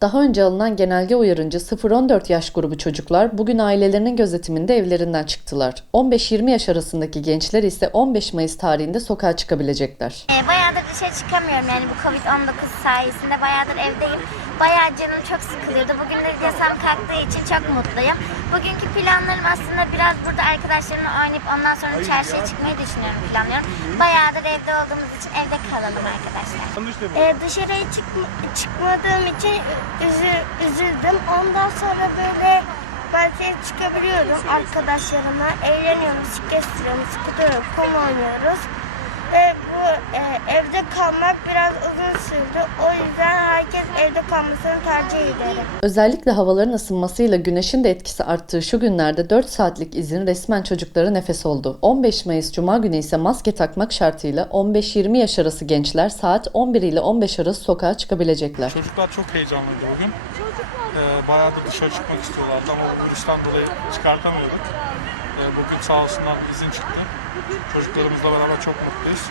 Daha önce alınan genelge uyarınca 0-14 yaş grubu çocuklar bugün ailelerinin gözetiminde evlerinden çıktılar. 15-20 yaş arasındaki gençler ise 15 Mayıs tarihinde sokağa çıkabilecekler. E, bayağıdır dışarı çıkamıyorum yani bu Covid-19 sayesinde bayağıdır evdeyim. Bayağı canım çok sıkılıyordu. Bugün de yasam kalktığı için çok mutluyum. Bugünkü planlarım aslında biraz burada arkadaşlarımla oynayıp ondan sonra çarşıya çıkmayı düşünüyorum planlıyorum. Bayağıdır evde olduğumuz için evde kalalım arkadaşlar. E, dışarıya çıkma- çıkmadığım için üzü- üzüldüm. Ondan sonra böyle partiye çıkabiliyorum arkadaşlarımla. Eğleniyorum, bisiklet sürüyorum, skuter, kum oynuyoruz. Ve bu e, evde kalmak biraz uzun sürdü. O evde kalmasını tercih ederim. Özellikle havaların ısınmasıyla güneşin de etkisi arttığı şu günlerde 4 saatlik izin resmen çocuklara nefes oldu. 15 Mayıs Cuma günü ise maske takmak şartıyla 15-20 yaş arası gençler saat 11 ile 15 arası sokağa çıkabilecekler. Çocuklar çok heyecanlıydı bugün. Ee, bayağıdır dışarı çıkmak istiyorlardı ama virüsten dolayı çıkartamıyorduk. Ee, bugün sağ olsunlar izin çıktı. Çocuklarımızla beraber çok mutluyuz.